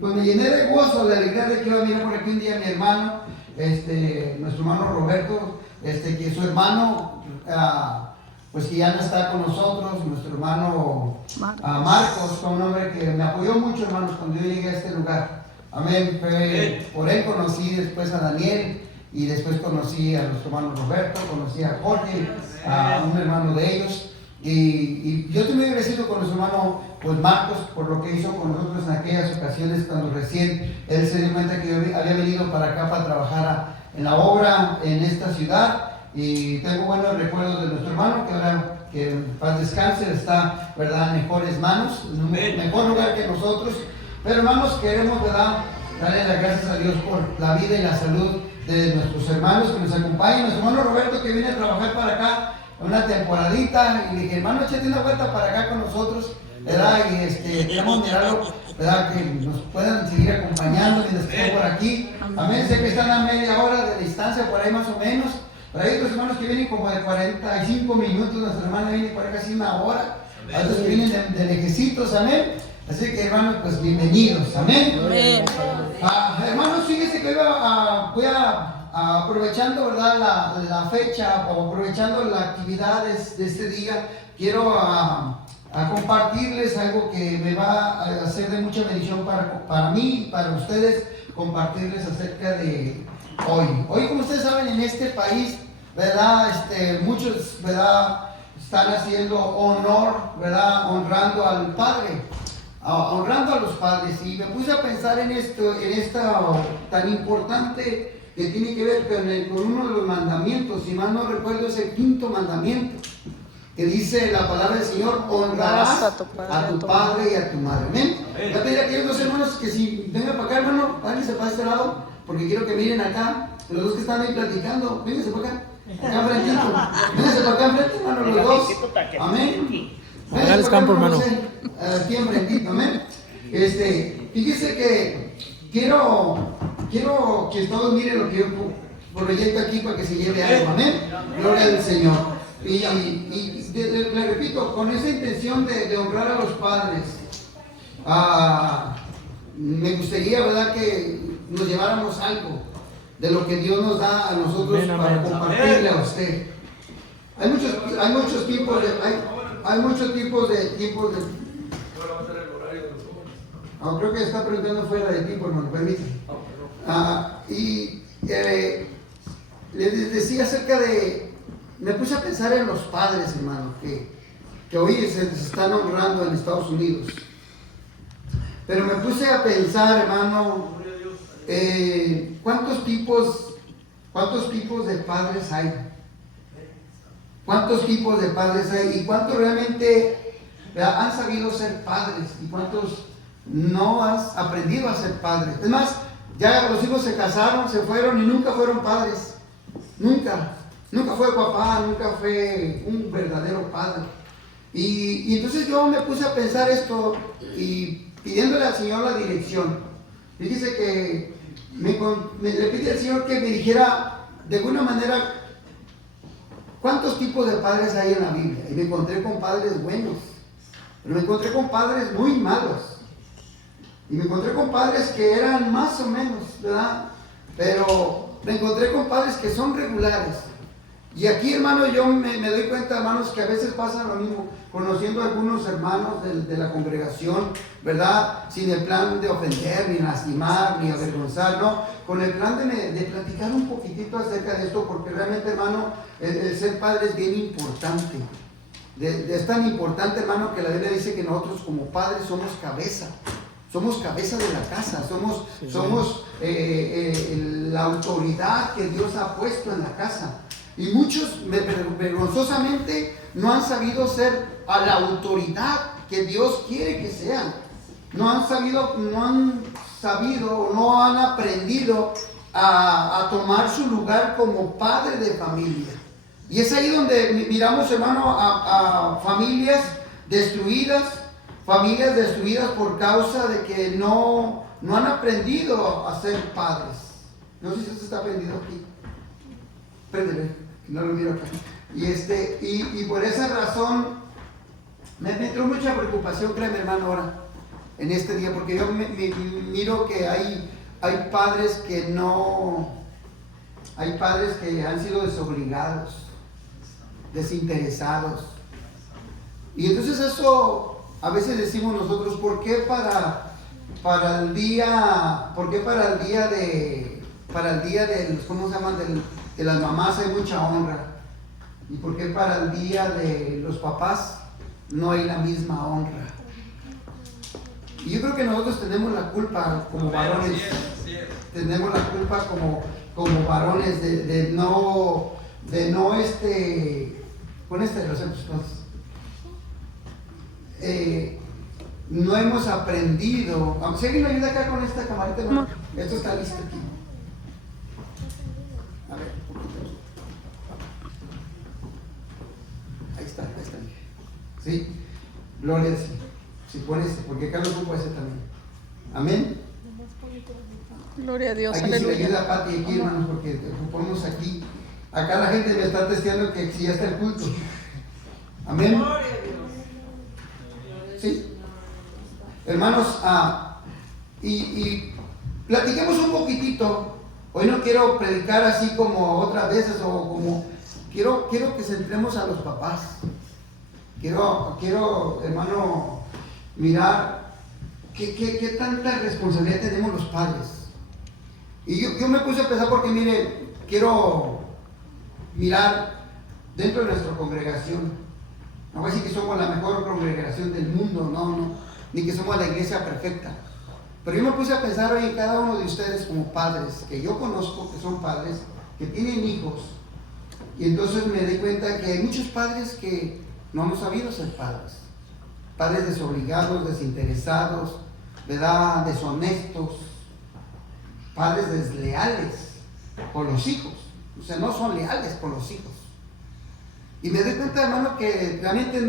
pues me llené de gozo, de alegría de que iba a venir por aquí un día mi hermano, nuestro hermano Roberto, que su hermano, pues que ya no está con nosotros, nuestro hermano Marcos, fue un hombre que me apoyó mucho, hermanos, cuando yo llegué a este lugar. Amén. Por él conocí después a Daniel y después conocí a nuestro hermano Roberto, conocí a Jorge, a un hermano de ellos. Y yo estoy muy agradecido con nuestro hermano pues Marcos por lo que hizo con nosotros en aquellas ocasiones cuando recién él se dio cuenta que yo había venido para acá para trabajar en la obra en esta ciudad, y tengo buenos recuerdos de nuestro hermano, que ahora que en paz descanse, está, ¿verdad?, en mejores manos, en un mejor lugar que nosotros. Pero hermanos, queremos, ¿verdad?, darle las gracias a Dios por la vida y la salud de nuestros hermanos que nos acompañan. Nuestro hermano Roberto, que viene a trabajar para acá una temporadita, y le dije, hermano, échate una vuelta para acá con nosotros, ¿verdad? Y queremos mirarlo, ¿verdad?, que nos puedan seguir acompañando mientras estén por aquí. Amén. Sé que están a media hora de distancia, por ahí más o menos. Pero hay otros hermanos que vienen como de 45 minutos, nuestra hermana viene por ahí casi una hora. Hay otros que vienen de lejecitos, amén. Así que hermanos, pues bienvenidos, amén. Hermanos, fíjense que voy aprovechando, ¿verdad?, la fecha, o aprovechando las actividades de este día, quiero a compartirles algo que me va a hacer de mucha bendición para mí y para ustedes, compartirles acerca de hoy. Hoy, como ustedes saben, en este país, ¿verdad?, muchos, ¿verdad?, están haciendo honor, ¿verdad?, honrando al Padre, honrando a los padres. Y me puse a pensar en esto tan importante que tiene que ver con uno de los mandamientos, si mal no recuerdo es el 5.º mandamiento, que dice la palabra del Señor: honrarás a tu padre y a tu madre. Amén. Ya pedí a aquellos dos hermanos que si vengan para acá, hermano, váyanse para este lado, porque quiero que miren acá, los dos que están ahí platicando, vénganse para acá, acá enfrentito, vénganse para acá enfrente, hermano, los dos. Amén. Hágales campo, hermano. Aquí enfrentito, amén. Fíjese que quiero que todos miren lo que yo proyecto aquí para que se lleve algo, amén. Gloria al Señor. Y le repito, con esa intención de honrar a los padres, me gustaría, ¿verdad?, que nos lleváramos algo de lo que Dios nos da a nosotros para compartirle a usted. Hay muchos tipos de creo que está preguntando fuera de tiempo, hermano, permítame. Les decía acerca de, me puse a pensar en los padres, hermano, que hoy se están honrando en Estados Unidos. Pero me puse a pensar, hermano, ¿cuántos tipos de padres hay? ¿Cuántos tipos de padres hay? ¿Y cuántos realmente han sabido ser padres? ¿Y cuántos no han aprendido a ser padres? Es más, ya los hijos se casaron, se fueron y nunca fueron padres. Nunca fue papá, nunca fue un verdadero padre. Y entonces yo me puse a pensar esto y pidiéndole al Señor la dirección. Fíjese que le pedí al Señor que me dijera de alguna manera cuántos tipos de padres hay en la Biblia. Y me encontré con padres buenos, pero me encontré con padres muy malos. Y me encontré con padres que eran más o menos, ¿verdad? Pero me encontré con padres que son regulares. Y aquí, hermano, yo me doy cuenta, hermanos, que a veces pasa lo mismo, conociendo a algunos hermanos de la congregación, ¿verdad? Sin el plan de ofender, ni lastimar, ni avergonzar, ¿no? Con el plan de platicar un poquitito acerca de esto, porque realmente, hermano, el ser padre es bien importante. Es tan importante, hermano, que la Biblia dice que nosotros como padres somos cabeza. Somos cabeza de la casa, somos la autoridad que Dios ha puesto en la casa. Y muchos vergonzosamente no han sabido ser a la autoridad que Dios quiere que sean. No han aprendido a tomar su lugar como padre de familia. Y es ahí donde miramos, hermano, a familias destruidas por causa de que no han aprendido a ser padres. No sé si usted está aprendido aquí. Préndele. No lo miro acá. Y por esa razón me entró mucha preocupación, créeme, hermano, ahora. en este día, porque yo miro que hay padres que no, hay padres que han sido desobligados, desinteresados. Y entonces eso, a veces decimos nosotros, ¿por qué para el día de, ¿cómo se llaman? De las mamás hay mucha honra? ¿Y por qué para el día de los papás no hay la misma honra? Y yo creo que nosotros tenemos la culpa como varones, tenemos la culpa como varones de no con no hemos aprendido. Si alguien me ayuda acá con esta camarita, no, esto está listo aquí. A ver, ahí está. Sí, gloria a Dios. Si pones, porque acá lo ocupo ese también. Amén. Gloria a Dios. Aquí se le ayuda a Pati aquí, hermanos, porque ocupamos aquí. Acá la gente me está testeando que si ya está el culto. Amén. Sí. Hermanos, y platiquemos un poquitito. Hoy no quiero predicar así como otras veces, o como quiero que centremos a los papás. Quiero, hermano, mirar qué tanta responsabilidad tenemos los padres. Y yo me puse a pensar porque, mire, quiero mirar dentro de nuestra congregación. No voy a decir que somos la mejor congregación del mundo, no, ni que somos la iglesia perfecta. Pero yo me puse a pensar hoy en cada uno de ustedes como padres, que yo conozco que son padres, que tienen hijos. Y entonces me di cuenta que hay muchos padres que no hemos sabido ser padres. Padres desobligados, desinteresados, ¿verdad? Deshonestos, padres desleales con los hijos. O sea, no son leales con los hijos. Y me doy cuenta, hermano, que realmente ¿de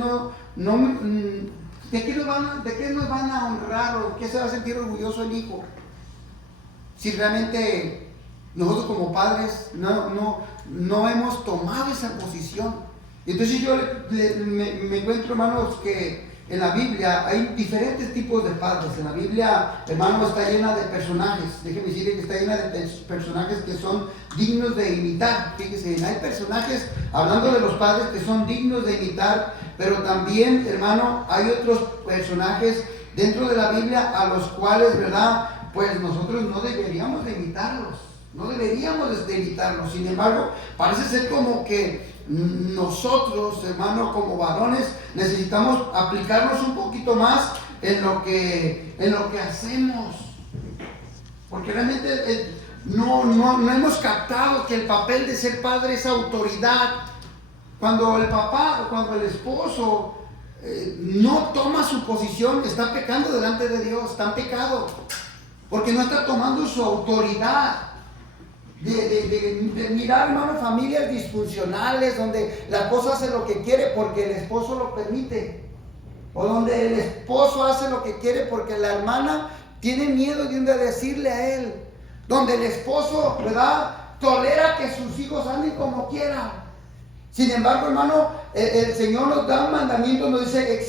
qué nos van a honrar o qué se va a sentir orgulloso el hijo? Si realmente nosotros como padres no hemos tomado esa posición. Entonces yo me encuentro, hermanos, que en la Biblia hay diferentes tipos de padres. En la Biblia, hermano, está llena de personajes. Déjeme decirle que está llena de personajes que son dignos de imitar. Fíjese, hay personajes, hablando de los padres, que son dignos de imitar, pero también, hermano, hay otros personajes dentro de la Biblia a los cuales, ¿verdad? Pues nosotros no deberíamos de imitarlos. No deberíamos de imitarlos. Sin embargo, parece ser como que nosotros, hermano, como varones, necesitamos aplicarnos un poquito más en lo que hacemos, porque realmente no hemos captado que el papel de ser padre es autoridad. Cuando el esposo no toma su posición, está pecando delante de Dios, está en pecado, porque no está tomando su autoridad. De mirar, hermano, familias disfuncionales donde la esposa hace lo que quiere porque el esposo lo permite, o donde el esposo hace lo que quiere porque la hermana tiene miedo de decirle a él, donde el esposo, ¿verdad?, tolera que sus hijos anden como quieran. Sin embargo, hermano, el Señor nos da un mandamiento, nos dice: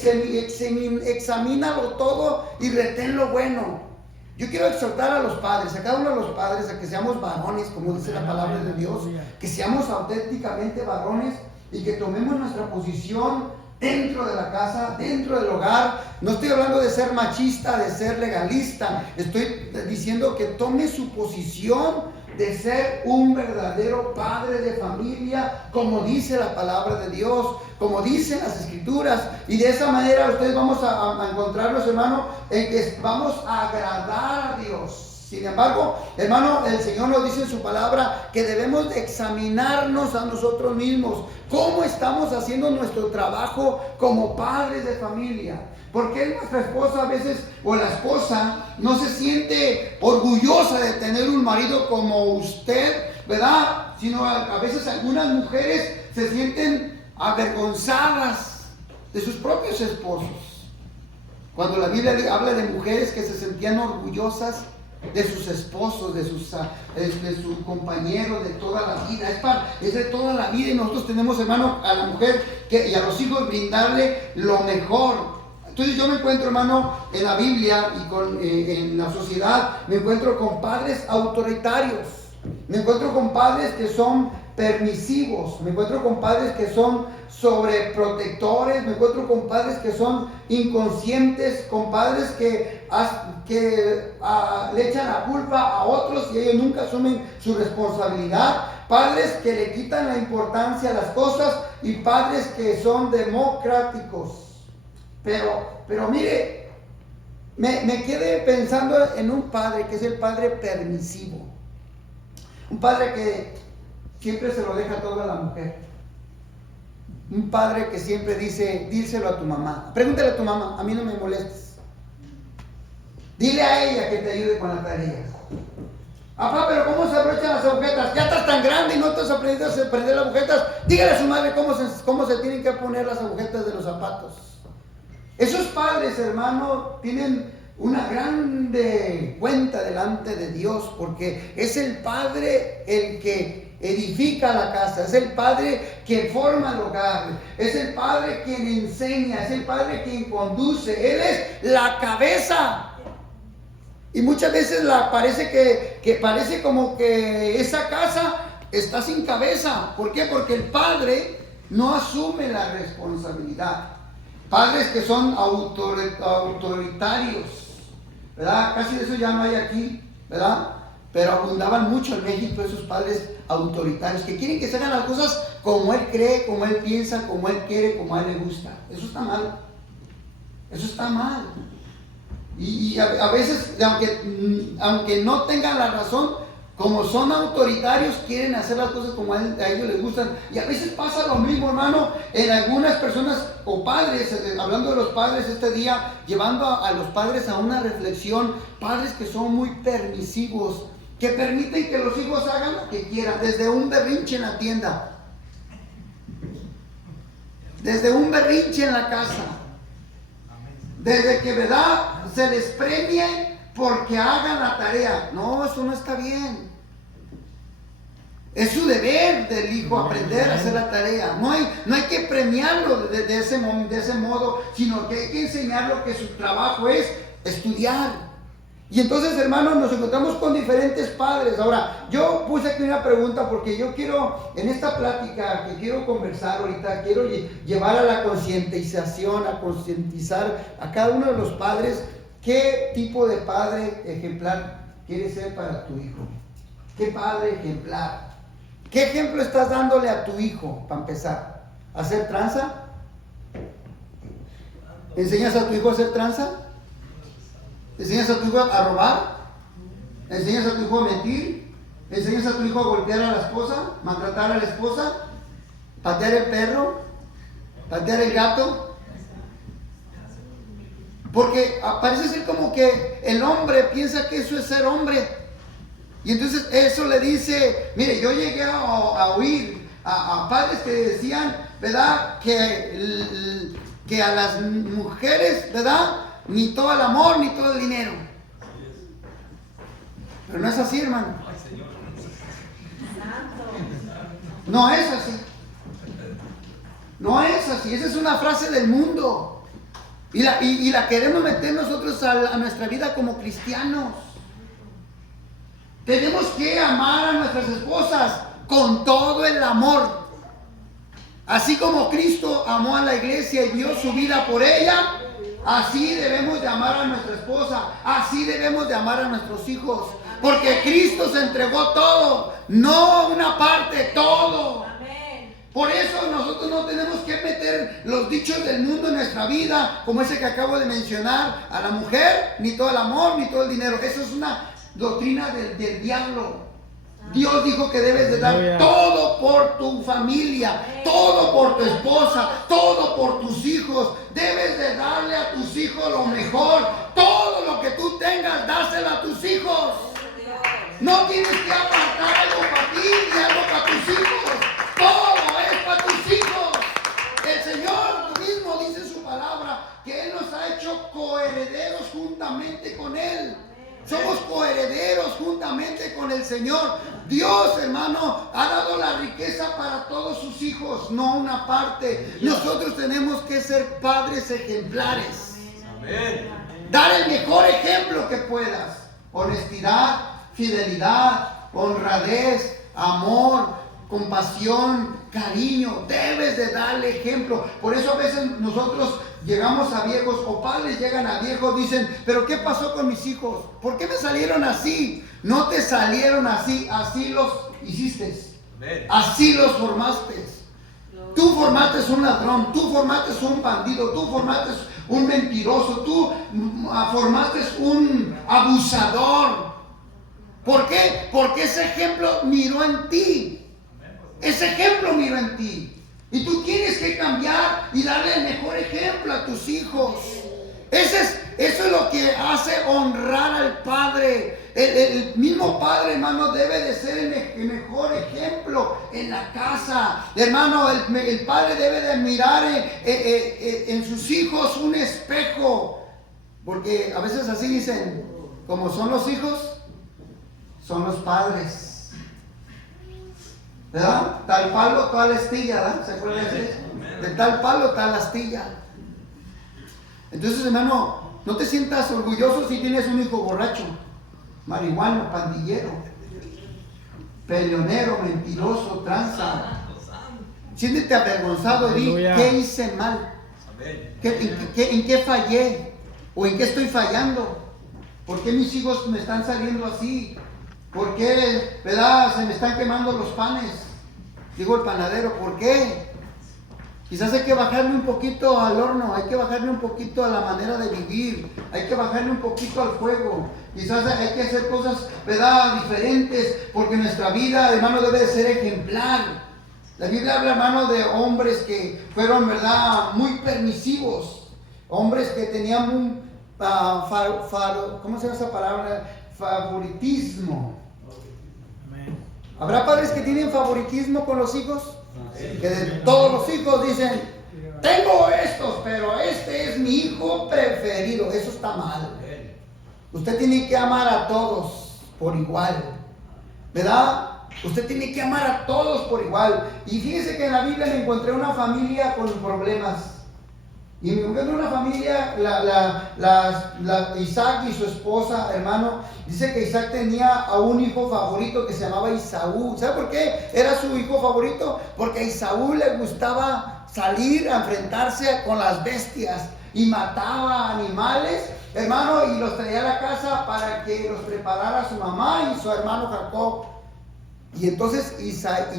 examínalo todo y retén lo bueno. Yo quiero exhortar a los padres, a cada uno de los padres, a que seamos varones, como dice la palabra de Dios, que seamos auténticamente varones y que tomemos nuestra posición dentro de la casa, dentro del hogar. No estoy hablando de ser machista, de ser legalista, estoy diciendo que tome su posición de ser un verdadero padre de familia, como dice la palabra de Dios, como dicen las escrituras, y de esa manera ustedes vamos a encontrarnos, hermano, en que vamos a agradar a Dios. Sin embargo, hermano, el Señor nos dice en su palabra que debemos de examinarnos a nosotros mismos, cómo estamos haciendo nuestro trabajo como padres de familia. Porque nuestra esposa a veces, o la esposa, no se siente orgullosa de tener un marido como usted, ¿verdad? Sino a veces algunas mujeres se sienten avergonzadas de sus propios esposos. Cuando la Biblia habla de mujeres que se sentían orgullosas de sus esposos, de su compañero de toda la vida, es de toda la vida, y nosotros tenemos, hermano, a la mujer y a los hijos brindarle lo mejor. Entonces yo me encuentro, hermano, en la Biblia y en la sociedad, me encuentro con padres autoritarios, me encuentro con padres que son permisivos, me encuentro con padres que son sobreprotectores, me encuentro con padres que son inconscientes, con padres que le echan la culpa a otros y ellos nunca asumen su responsabilidad, padres que le quitan la importancia a las cosas y padres que son democráticos. Pero mire, me quedé pensando en un padre que es el padre permisivo. Un padre que siempre se lo deja todo a la mujer. Un padre que siempre dice, díselo a tu mamá. Pregúntale a tu mamá, a mí no me molestes. Dile a ella que te ayude con la tarea. Papá, pero ¿cómo se abrochan las agujetas? Ya estás tan grande y no te has aprendido a prender las agujetas. Dígale a su madre cómo se tienen que poner las agujetas de los zapatos. Esos padres, hermano, tienen una grande cuenta delante de Dios, porque es el padre el que edifica la casa, es el padre quien forma el hogar, es el padre quien enseña, es el padre quien conduce, él es la cabeza. Y muchas veces parece que parece como que esa casa está sin cabeza. ¿Por qué? Porque el padre no asume la responsabilidad. Padres que son autoritarios, ¿verdad? Casi de eso ya no hay aquí, ¿verdad? Pero abundaban mucho en México esos padres autoritarios que quieren que se hagan las cosas como él cree, como él piensa, como él quiere, como a él le gusta. Eso está mal. Eso está mal. Y a veces, aunque no tengan la razón, como son autoritarios, quieren hacer las cosas como a ellos les gustan. Y a veces pasa lo mismo, hermano, en algunas personas o padres, hablando de los padres este día, llevando a los padres a una reflexión, padres que son muy permisivos, que permiten que los hijos hagan lo que quieran, desde un berrinche en la tienda, desde un berrinche en la casa, desde que, ¿verdad?, se les premie porque hagan la tarea. No, eso no está bien. Es su deber del hijo aprender a hacer la tarea. No hay que premiarlo de ese modo, sino que hay que enseñarlo que su trabajo es estudiar. Y entonces, hermanos, nos encontramos con diferentes padres. Ahora, yo puse aquí una pregunta porque yo quiero, en esta plática que quiero conversar ahorita, quiero llevar a la concientización, a concientizar a cada uno de los padres qué tipo de padre ejemplar quieres ser para tu hijo. ¿Qué padre ejemplar? ¿Qué ejemplo estás dándole a tu hijo, para empezar? ¿A hacer tranza? ¿Enseñas a tu hijo a hacer tranza? ¿Enseñas a tu hijo a robar? ¿Enseñas a tu hijo a mentir? ¿Enseñas a tu hijo a golpear a la esposa? ¿Maltratar a la esposa? ¿Patear el perro? ¿Patear el gato? Porque parece ser como que el hombre piensa que eso es ser hombre. Y entonces eso le dice, mire, yo llegué a oír a padres que decían, ¿verdad?, que a las mujeres, ¿verdad?, ni todo el amor, ni todo el dinero. Pero no es así, hermano. No es así. No es así. Esa es una frase del mundo. Y la queremos meter nosotros a nuestra vida como cristianos. Tenemos que amar a nuestras esposas con todo el amor. Así como Cristo amó a la iglesia y dio su vida por ella, así debemos de amar a nuestra esposa, así debemos de amar a nuestros hijos. Porque Cristo se entregó todo, no una parte, todo. Por eso nosotros no tenemos que meter los dichos del mundo en nuestra vida, como ese que acabo de mencionar, a la mujer, ni todo el amor, ni todo el dinero. Eso es una doctrina del diablo. Dios dijo que debes de dar todo por tu familia, todo por tu esposa, todo por tus hijos. Debes de darle a tus hijos lo mejor. Todo lo que tú tengas, dáselo a tus hijos. No tienes que apartar algo para ti y algo para tus hijos. Todo es para tus hijos. El Señor mismo dice en su palabra que Él nos ha hecho coherederos juntamente con Él. Somos coherederos juntamente con el Señor. Dios, hermano, ha dado la riqueza para todos sus hijos, no una parte. Nosotros tenemos que ser padres ejemplares. Dar el mejor ejemplo que puedas. Honestidad, fidelidad, honradez, amor, compasión, cariño. Debes de darle ejemplo. Por eso a veces nosotros llegamos a viejos, o padres llegan a viejos, dicen, pero ¿qué pasó con mis hijos? ¿Por qué me salieron así? No te salieron así, así los hiciste. Así los formaste. Tú formaste un ladrón, tú formaste un bandido, tú formaste un mentiroso, tú formaste un abusador. ¿Por qué? Porque ese ejemplo miró en ti. Ese ejemplo miró en ti. Y tú tienes que cambiar y darle el mejor ejemplo a tus hijos. Eso es lo que hace honrar al Padre. El mismo Padre, hermano, debe de ser el mejor ejemplo en la casa. Hermano, el Padre debe de mirar en sus hijos un espejo. Porque a veces así dicen, como son los hijos, son los padres. ¿Verdad? Tal palo, tal astilla, ¿verdad? ¿Se acuerdan de eso? De tal palo, tal astilla. Entonces, hermano, no te sientas orgulloso si tienes un hijo borracho, marihuano, pandillero, peleonero, mentiroso, tranza. Siéntete avergonzado y di, ¿qué hice mal? ¿En qué fallé? ¿O en qué estoy fallando? ¿Por qué mis hijos me están saliendo así? ¿Por qué, verdad, se me están quemando los panes? Digo el panadero, ¿por qué? Quizás hay que bajarle un poquito al horno, hay que bajarle un poquito a la manera de vivir, hay que bajarle un poquito al fuego. Quizás hay que hacer cosas, ¿verdad?, diferentes, porque nuestra vida, hermano, debe de ser ejemplar. La Biblia habla, hermano, de hombres que fueron, ¿verdad?, muy permisivos. Hombres que tenían un, ¿cómo se llama esa palabra? Favoritismo. ¿Habrá padres que tienen favoritismo con los hijos? Que de todos los hijos dicen, tengo estos, pero este es mi hijo preferido. Eso está mal. Usted tiene que amar a todos por igual, ¿verdad? Usted tiene que amar a todos por igual. Y fíjese que en la Biblia me encontré una familia con problemas. Y me encontré una familia, Isaac y su esposa, hermano. Dice que Isaac tenía a un hijo favorito que se llamaba Esaú. ¿Sabe por qué era su hijo favorito? Porque a Esaú le gustaba salir a enfrentarse con las bestias y mataba animales, hermano, y los traía a la casa para que los preparara su mamá y su hermano Jacob. Y entonces Isaac,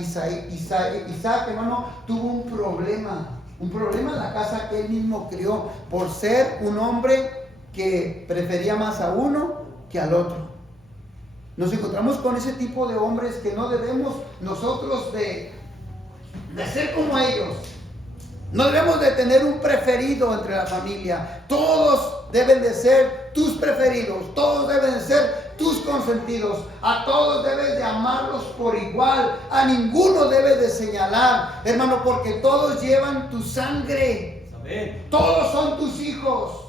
hermano, tuvo un problema en la casa que él mismo crió, por ser un hombre que prefería más a uno que al otro. Nos encontramos con ese tipo de hombres que no debemos nosotros de ser como ellos. No debemos de tener un preferido entre la familia. Todos deben de ser tus preferidos, todos deben de ser tus consentidos. A todos debes de amarlos por igual. A ninguno debes de señalar, hermano, porque todos llevan tu sangre. Amén. Todos son tus hijos.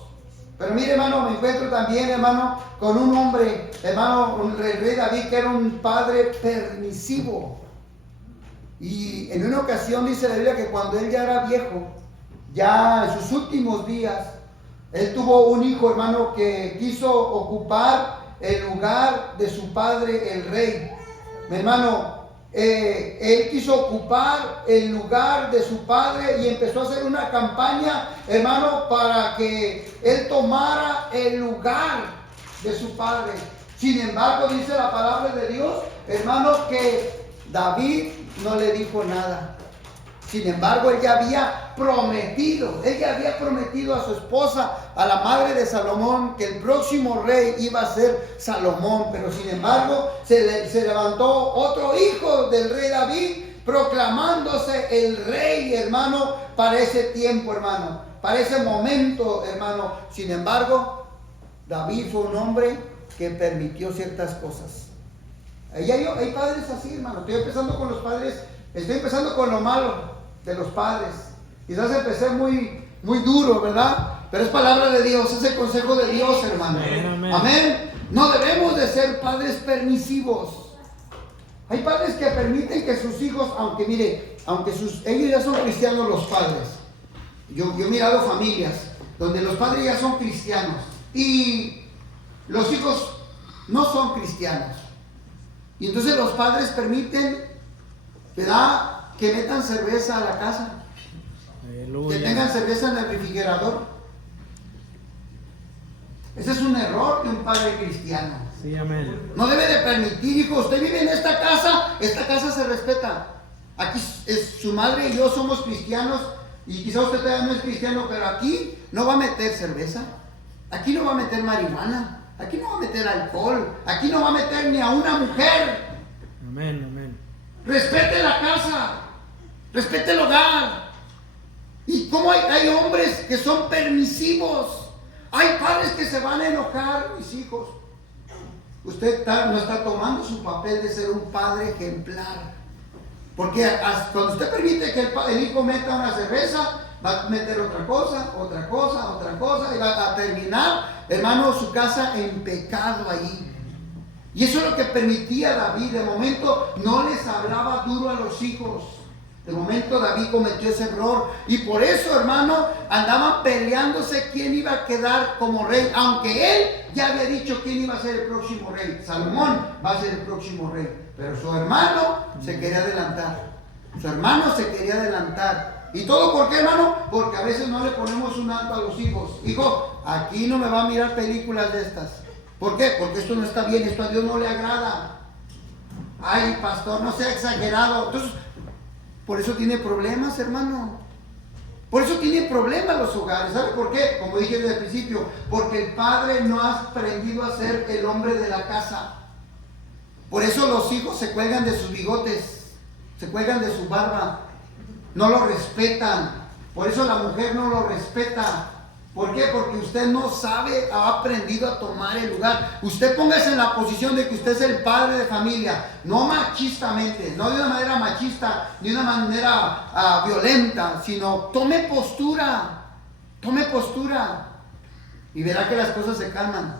Pero mire, hermano, me encuentro también, hermano, con un hombre, hermano, el rey David, que era un padre permisivo. Y en una ocasión dice la Biblia que cuando él ya era viejo, ya en sus últimos días, él tuvo un hijo, hermano, que quiso ocupar el lugar de su padre, el rey. Mi hermano, él quiso ocupar el lugar de su padre y empezó a hacer una campaña, hermano, para que él tomara el lugar de su padre. Sin embargo, dice la palabra de Dios, hermano, que David no le dijo nada. Sin embargo, él ya había prometido a su esposa, a la madre de Salomón, que el próximo rey iba a ser Salomón. Pero sin embargo, se levantó otro hijo del rey David, proclamándose el rey, hermano, para ese tiempo, hermano, para ese momento, hermano. Sin embargo, David fue un hombre que permitió ciertas cosas. Hay padres así, hermano. Estoy empezando con los padres, estoy empezando con lo malo de los padres. Quizás empecé muy duro, ¿verdad? Pero es palabra de Dios, es el consejo de Dios, hermano. Amén. Amén. No debemos de ser padres permisivos. Hay padres que permiten que sus hijos, ellos ya son cristianos los padres. Yo he mirado familias donde los padres ya son cristianos y los hijos no son cristianos. Y entonces los padres permiten, ¿verdad?, que metan cerveza a la casa. Aleluya. Que tengan cerveza en el refrigerador. Ese es un error de un padre cristiano. Sí, amén. No debe de permitir, hijo, usted vive en esta casa se respeta. Aquí su madre y yo somos cristianos, y quizá usted todavía no es cristiano, pero aquí no va a meter cerveza, aquí no va a meter marihuana, aquí no va a meter alcohol, aquí no va a meter ni a una mujer. Amén, amén. Respete la casa, respete el hogar. Y como hay hombres que son permisivos, hay padres que se van a enojar, mis hijos. Usted no está tomando su papel de ser un padre ejemplar. Porque cuando usted permite que el hijo meta una cerveza, va a meter otra cosa, y va a terminar, hermano, su casa en pecado ahí. Y eso es lo que permitía David. De momento no les hablaba duro a los hijos. De momento David cometió ese error. Y por eso, hermano, andaban peleándose quién iba a quedar como rey. Aunque él ya había dicho quién iba a ser el próximo rey. Salomón va a ser el próximo rey. Pero su hermano se quería adelantar. ¿Y todo por qué, hermano? Porque a veces no le ponemos un alto a los hijos. Hijo, aquí no me va a mirar películas de estas. ¿Por qué? Porque esto no está bien, esto a Dios no le agrada. Ay, pastor, no sea exagerado. Entonces, por eso tiene problemas, hermano. Por eso tiene problemas los hogares. ¿Sabe por qué? Como dije desde el principio, porque el padre no ha aprendido a ser el hombre de la casa. Por eso los hijos se cuelgan de sus bigotes, se cuelgan de su barba, no lo respetan. Por eso la mujer no lo respeta. ¿Por qué? Porque usted no sabe, ha aprendido a tomar el lugar. Usted póngase en la posición de que usted es el padre de familia, no machistamente, no de una manera machista, ni de una manera violenta, sino tome postura, y verá que las cosas se calman.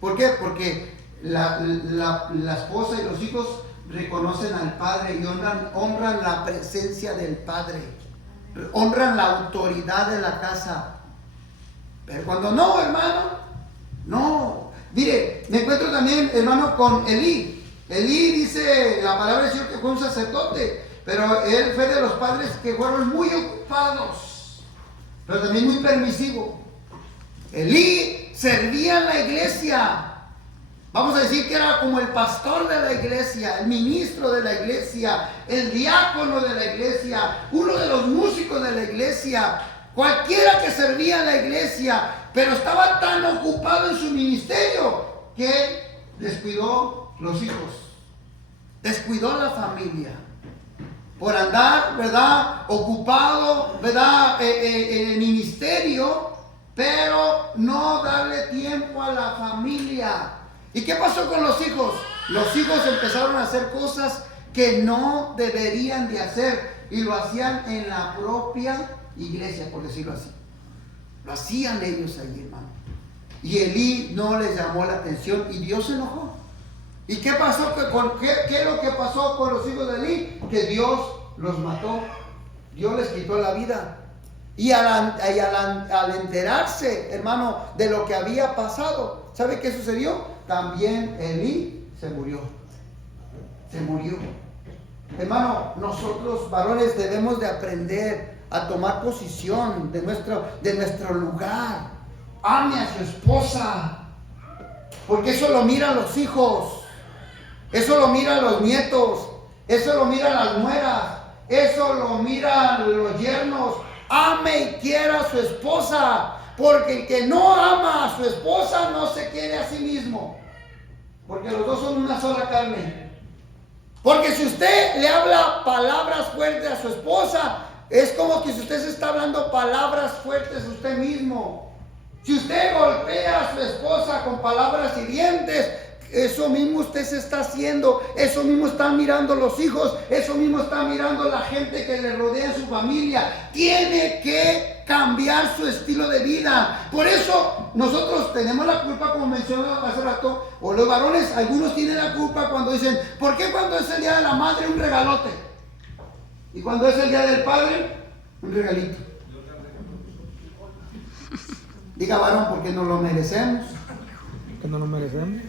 ¿Por qué? Porque la esposa y los hijos reconocen al padre y honran la presencia del padre, honran la autoridad de la casa. Pero cuando no, hermano, no. Mire, me encuentro también, hermano, con Elí. Elí dice la palabra del Señor que fue un sacerdote, pero él fue de los padres que fueron muy ocupados, pero también muy permisivo. Elí servía en la iglesia. Vamos a decir que era como el pastor de la iglesia, el ministro de la iglesia, el diácono de la iglesia, uno de los músicos de la iglesia. Cualquiera que servía en la iglesia, pero estaba tan ocupado en su ministerio que descuidó los hijos, descuidó la familia, por andar, ¿verdad?, ocupado, ¿verdad?, en el ministerio, pero no darle tiempo a la familia. ¿Y qué pasó con los hijos? Los hijos empezaron a hacer cosas que no deberían de hacer y lo hacían en la propia iglesia, por decirlo así. Lo hacían ellos allí, hermano. Y Elí no les llamó la atención y Dios se enojó. ¿Y qué pasó? ¿Qué es lo que pasó con los hijos de Elí? Que Dios los mató. Dios les quitó la vida. Y al enterarse, hermano, de lo que había pasado, ¿sabe qué sucedió? También Elí se murió. Hermano, nosotros varones debemos de aprender a tomar posición de nuestro lugar. Ame a su esposa, porque eso lo miran los hijos, eso lo miran los nietos, eso lo miran las nueras, eso lo miran los yernos. Ame y quiera a su esposa, porque el que no ama a su esposa no se quiere a sí mismo, porque los dos son una sola carne. Porque si usted le habla palabras fuertes a su esposa, es como que si usted se está hablando palabras fuertes a usted mismo. Si usted golpea a su esposa con palabras hirientes, eso mismo usted se está haciendo, eso mismo están mirando los hijos, eso mismo está mirando la gente que le rodea en su familia. Tiene que cambiar su estilo de vida. Por eso nosotros tenemos la culpa, como mencionaba hace rato, o los varones, algunos tienen la culpa cuando dicen, ¿por qué cuando es el día de la madre un regalote? Y cuando es el día del padre, un regalito. Diga varón, porque no lo merecemos. Que no lo merecemos.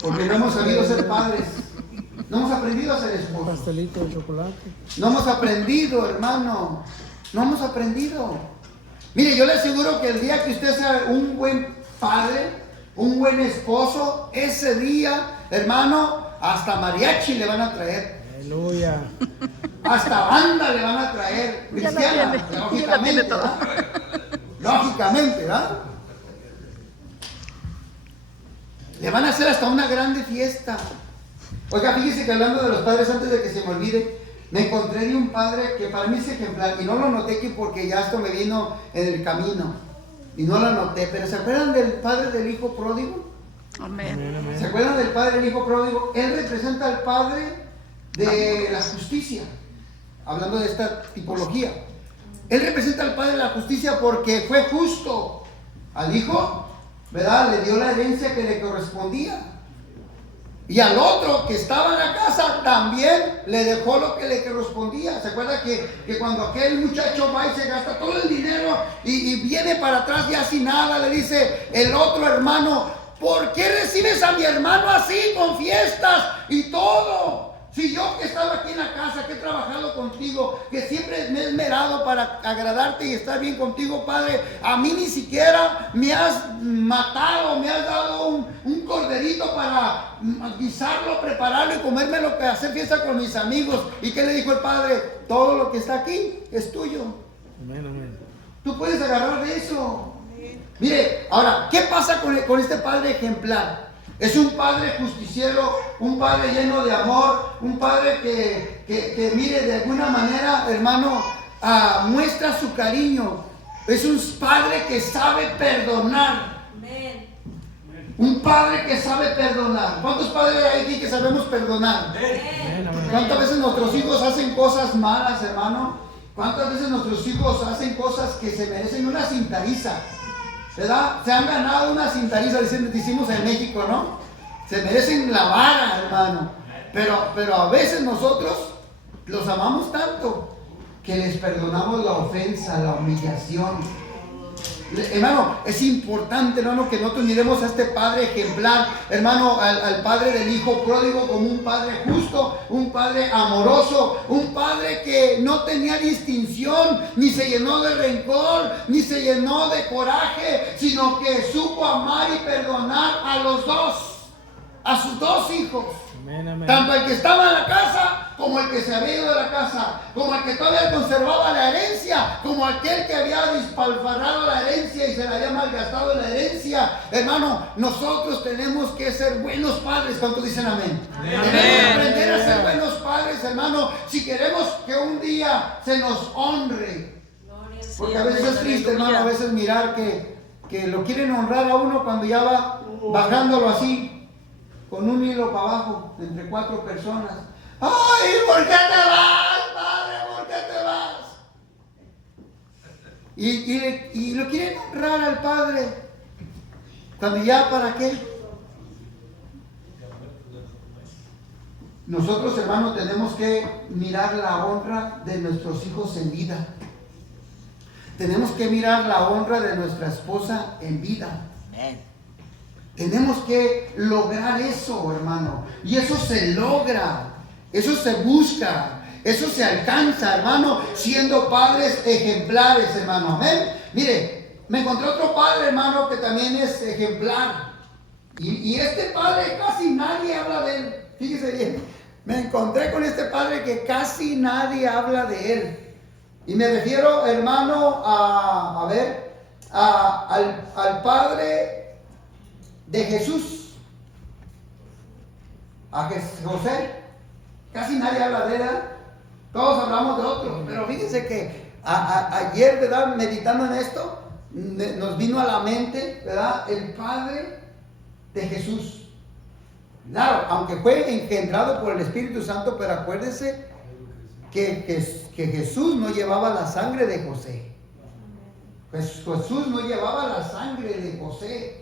Porque no hemos sabido ser padres. No hemos aprendido a ser esposos. Pastelito de chocolate. No hemos aprendido, hermano. No hemos aprendido. Mire, yo le aseguro que el día que usted sea un buen padre, un buen esposo, ese día, hermano, hasta mariachi le van a traer. Aleluya. Hasta banda le van a traer. Cristiana, lógicamente, ¿verdad? Lógicamente, ¿verdad? Le van a hacer hasta una grande fiesta. Oiga, fíjese que hablando de los padres, antes de que se me olvide, me encontré de un padre que para mí es ejemplar, y no lo noté aquí porque ya esto me vino en el camino, y no lo anoté, pero ¿se acuerdan del padre del hijo pródigo? Amén. ¿Se acuerdan del padre del hijo pródigo? Él representa al padre de la justicia, hablando de esta tipología. Él representa al padre de la justicia porque fue justo al hijo, ¿verdad? Le dio la herencia que le correspondía. Y al otro que estaba en la casa también le dejó lo que le correspondía. ¿Se acuerda que cuando aquel muchacho va y se gasta todo el dinero y viene para atrás ya sin nada, le dice el otro hermano: ¿por qué recibes a mi hermano así, con fiestas y todo? Si yo que estaba aquí en la casa, que he trabajado contigo, que siempre me he esmerado para agradarte y estar bien contigo, Padre, a mí ni siquiera me has matado, me has dado un corderito para guisarlo, prepararlo y comérmelo, hacer fiesta con mis amigos. ¿Y qué le dijo el Padre? Todo lo que está aquí es tuyo. Amén, amén. Tú puedes agarrar de eso. Mire, ahora, ¿qué pasa con este Padre ejemplar? Es un padre justiciero, un padre lleno de amor, un padre que mire, de alguna manera, hermano, muestra su cariño. Es un padre que sabe perdonar. Un padre que sabe perdonar. ¿Cuántos padres hay aquí que sabemos perdonar? ¿Cuántas veces nuestros hijos hacen cosas malas, hermano? ¿Cuántas veces nuestros hijos hacen cosas que se merecen una cintariza? ¿Verdad? Se han ganado una cintariza, decimos en México, ¿no? Se merecen la vara, hermano. Pero a veces nosotros los amamos tanto que les perdonamos la ofensa, la humillación. Hermano, es importante, hermano, que nosotros miremos a este padre ejemplar, hermano, al padre del hijo pródigo como un padre justo, un padre amoroso, un padre que no tenía distinción, ni se llenó de rencor, ni se llenó de coraje, sino que supo amar y perdonar a los dos, a sus dos hijos. Amén, amén. Tanto el que estaba en la casa como el que se había ido de la casa, como el que todavía conservaba la herencia, como aquel que había despilfarrado la herencia y se la había malgastado la herencia. Hermano, nosotros tenemos que ser buenos padres. ¿Cuántos dicen amén? Amén. Debemos aprender a ser buenos padres, hermano, si queremos que un día se nos honre. Porque a veces es triste, hermano, a veces mirar que lo quieren honrar a uno cuando ya va bajándolo así, con un hilo para abajo, entre 4 personas. ¡Ay, por qué te vas, padre! ¿Por qué te vas? Y lo quieren honrar al padre, cuando ya, ¿para qué? Nosotros, hermanos, tenemos que mirar la honra de nuestros hijos en vida. Tenemos que mirar la honra de nuestra esposa en vida. Tenemos que lograr eso, hermano. Y eso se logra, eso se busca, eso se alcanza, hermano, siendo padres ejemplares, hermano. Amén. Mire, me encontré otro padre, hermano, que también es ejemplar. Y este padre casi nadie habla de él. Fíjese bien, me encontré con este padre que casi nadie habla de él. Y me refiero, hermano, al padre de Jesús, a José. Casi nadie habla de él, ¿eh? Todos hablamos de otro. Pero fíjense que ayer, ¿verdad?, meditando en esto, nos vino a la mente, ¿verdad?, el padre de Jesús. Claro, aunque fue engendrado por el Espíritu Santo, pero acuérdense que Jesús no llevaba la sangre de José. Jesús no llevaba la sangre de José.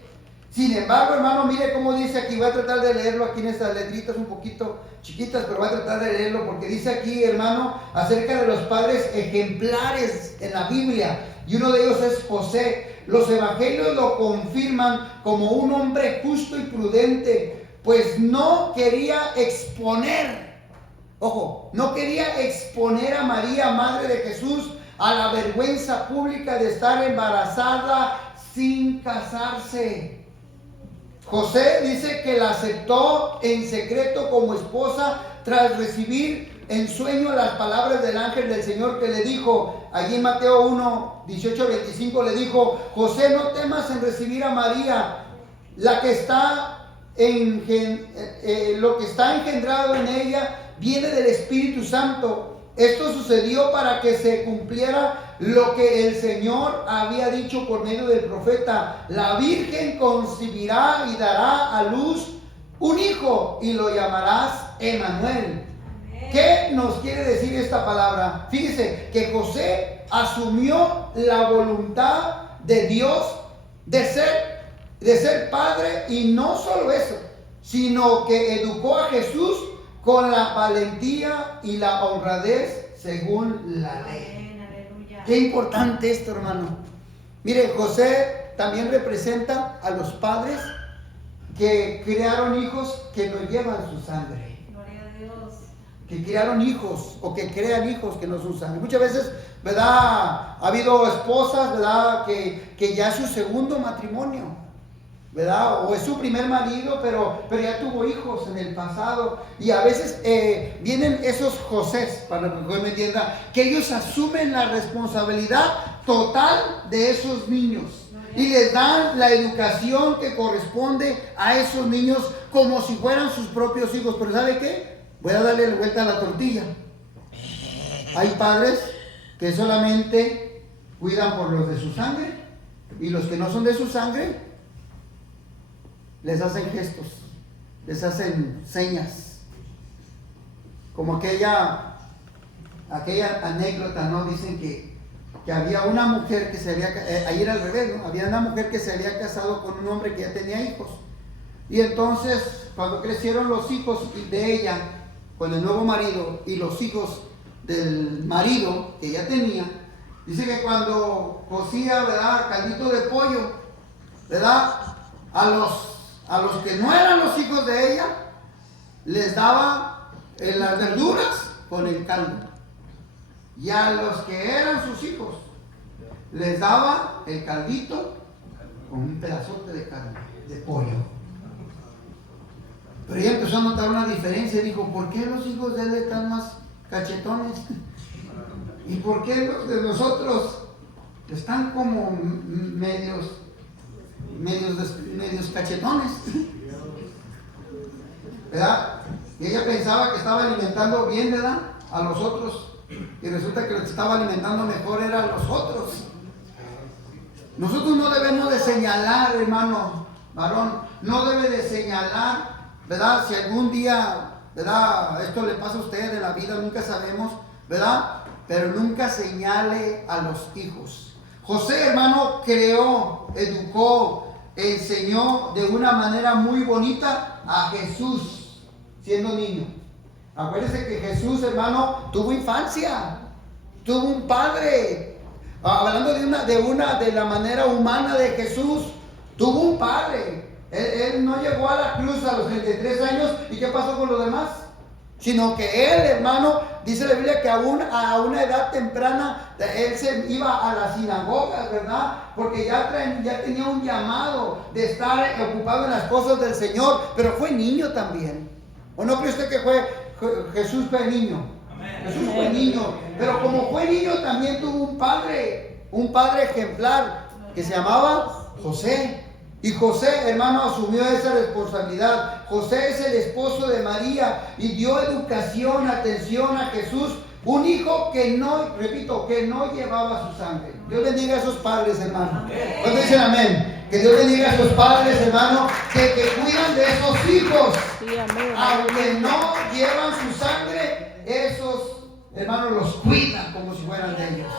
Sin embargo, hermano, mire cómo dice aquí. Voy a tratar de leerlo aquí en estas letritas un poquito chiquitas, pero voy a tratar de leerlo porque dice aquí, hermano, acerca de los padres ejemplares en la Biblia. Y uno de ellos es José. los evangelios lo confirman como un hombre justo y prudente, pues no quería exponer, ojo, no quería exponer a María, madre de Jesús, a la vergüenza pública de estar embarazada sin casarse. José dice que la aceptó en secreto como esposa tras recibir en sueño las palabras del ángel del Señor que le dijo, allí en Mateo 1, 18-25 le dijo, José, no temas en recibir a María, lo que está engendrado en ella viene del Espíritu Santo. Esto sucedió para que se cumpliera lo que el Señor había dicho por medio del profeta. La Virgen concebirá y dará a luz un hijo y lo llamarás Emmanuel. ¿Qué nos quiere decir esta palabra? Fíjese que José asumió la voluntad de Dios de ser padre, y no solo eso, sino que educó a Jesús con la valentía y la honradez según la ley. Aleluya. Qué importante esto, hermano. Mire, José también representa a los padres que crearon hijos que no llevan su sangre. Gloria a Dios. Que crearon hijos o que crean hijos que no son sangre. Muchas veces, ¿verdad? Ha habido esposas, ¿verdad? Que ya es su segundo matrimonio, ¿verdad? O es su primer marido, pero ya tuvo hijos en el pasado. Y a veces vienen esos Josés, para que usted me entienda, que ellos asumen la responsabilidad total de esos niños y les dan la educación que corresponde a esos niños como si fueran sus propios hijos. Pero ¿sabe qué? Voy a darle la vuelta a la tortilla. Hay padres que solamente cuidan por los de su sangre, y los que no son de su sangre les hacen gestos, les hacen señas, como aquella anécdota, ¿no? Dicen que había una mujer que se había, ahí era al revés, ¿no? Había una mujer que se había casado con un hombre que ya tenía hijos, y entonces cuando crecieron los hijos de ella con el nuevo marido y los hijos del marido que ya tenía, dice que cuando cocía, ¿verdad?, caldito de pollo, ¿verdad?, a los que no eran los hijos de ella, les daba las verduras con el caldo. Y a los que eran sus hijos, les daba el caldito con un pedazote de carne, de pollo. Pero ella empezó a notar una diferencia y dijo, ¿por qué los hijos de él están más cachetones? ¿Y por qué los de nosotros están como medios cachetones? ¿Verdad? Y ella pensaba que estaba alimentando bien, ¿verdad?, a los otros, y resulta que los que estaba alimentando mejor eran los otros. Nosotros no debemos de señalar, hermano varón, no debe de señalar, ¿verdad? Si algún día, ¿verdad?, esto le pasa a usted en la vida, nunca sabemos, ¿verdad? Pero nunca señale a los hijos. José, hermano, creó, educó, enseñó de una manera muy bonita a Jesús siendo niño. Acuérdense que Jesús, hermano, tuvo infancia, tuvo un padre. Hablando de la manera humana de Jesús, tuvo un padre. Él no llegó a la cruz a los 33 años. ¿Y qué pasó con los demás? Sino que él, hermano, dice la Biblia que aún a una edad temprana él se iba a las sinagogas, ¿verdad? Porque ya tenía un llamado de estar ocupado en las cosas del Señor. Pero fue niño también. ¿O no cree usted que Jesús fue niño? Amén. Jesús fue niño. Pero como fue niño también tuvo un padre ejemplar que se llamaba José. Y José, hermano, asumió esa responsabilidad. José es el esposo de María y dio educación, atención a Jesús. Un hijo que no llevaba su sangre. Dios bendiga a esos padres, hermano. ¿Cuántos dicen amén? Que Dios bendiga a esos padres, hermano, que cuidan de esos hijos. Sí, amén. Aunque no llevan su sangre, esos, hermanos, los cuidan como si fueran de ellos.